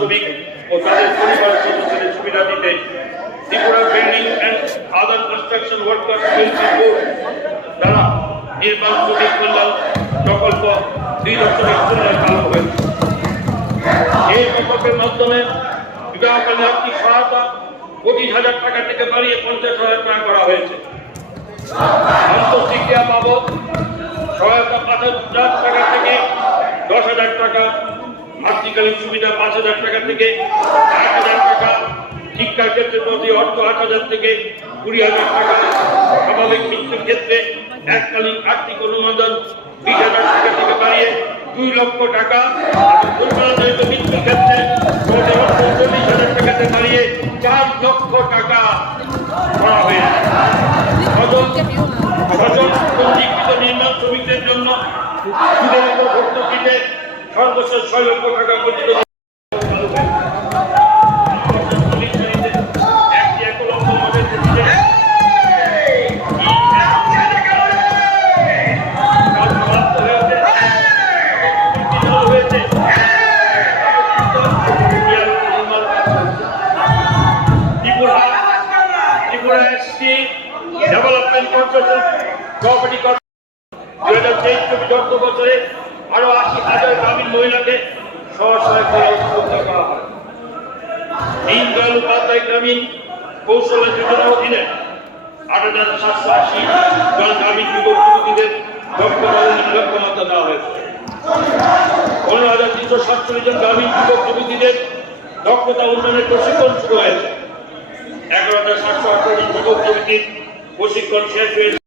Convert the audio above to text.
শ্রমিক ও তাদের পরিবার সদস্যদের সুবিধা দিতে Tripura building and other construction workers welfare board দ্বারা নির্মাণ শ্রমিক কল্যাণ প্রকল্প 2.1 চালু হয়েছে। এই প্রকল্পের মাধ্যমে বিবাহকালীন আর্থিক সহায়তা 25,000 টাকা থেকে বাড়িয়ে 50,000 টাকা করা হয়েছে। আন্তঃশিক্ষা বাবদ সহায়তা 5,000 টাকা থেকে 10,000 টাকা, মাতৃকালীন সুবিধা 5,000 টাকা থেকে 8,000 টাকা, শিক্ষার ক্ষেত্রে প্রতি অর্থ 8,000 থেকে 20,000 টাকা, স্বাভাবিক মৃত্যুর ক্ষেত্রে এককালীন আর্থিক অনুমোদন 20,000 টাকা থেকে বাড়িয়ে 2 লক্ষ টাকা, দুর্ঘটনাজনিত মৃত্যুর ক্ষেত্রে প্রতি অর্থ 40,000 টাকাতে বাড়িয়ে 4 লক্ষ টাকা করা হয়েছে। পঞ্জীকৃত নির্মাণ শ্রমিকদের জন্য সুদের উপর ভর্তুকিতে সর্বোচ্চ 6 লক্ষ টাকা পর্যন্ত ডেভেলপমেন্ট কর্পোরেশন প্রপার্টি 2023-24 অর্থ বছরে আরো 80,000 গ্রামীণ মহিলাকে স্ব-সহায়ক উদ্যোক্তা করা হয়। দীনদয়াল উপাধ্যায় গ্রামীণ কৌশল যোজনার অধীনে 8,780 জন গ্রামীণ যুবক যুবতীদের দক্ষতা লক্ষ্যমাত্রা দেওয়া হয়েছে। 15,347 জন গ্রামীণ যুবক যুবতীদের দক্ষতা উন্নয়নের প্রশিক্ষণ শুরু হয়েছে। 11,718 জন যুবক যুবতীর প্রশিক্ষণ শেষ হয়েছে।